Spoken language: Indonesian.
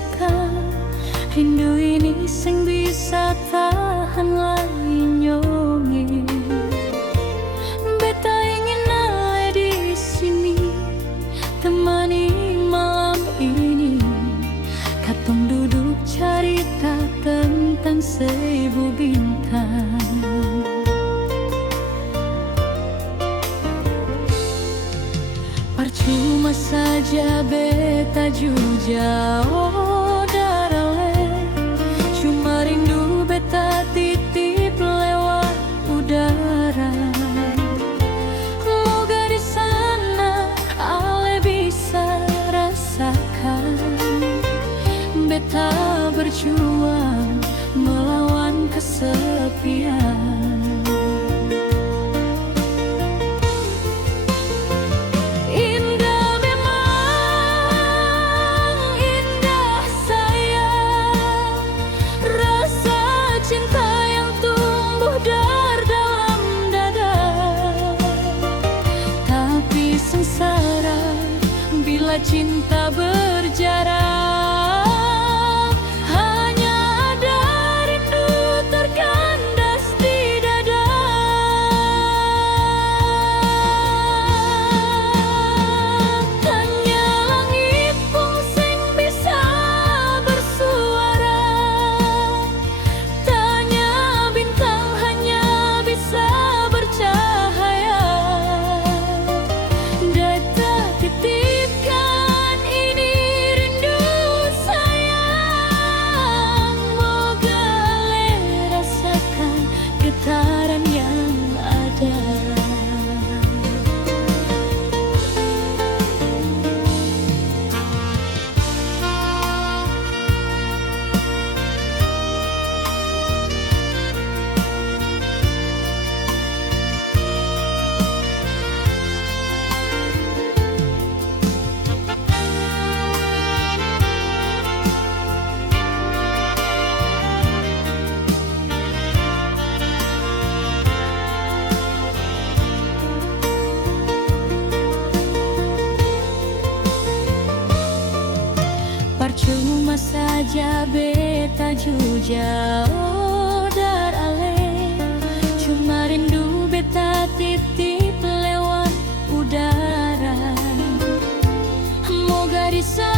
tekan. Rindu ini sing bisa tahan lagi nyongi. Beta ingin ada di sini, temani malam ini. Katong duduk cerita tentang 1000 bintang. Percuma saja beta jauh darale, cuma rindu beta titip lewat udara. Moga di sana ale bisa rasakan beta berjuang melawan kesepian. Bila cinta berjarak, hanya ada rindu terkandas di dada. Hanya langit pun sing bisa bersuara, tanya bintang hanya bisa bercahaya. Data titik getaran yang ada. Percuma saja beta jauh darale, cuma rindu beta titip lewat udara. Moga di sana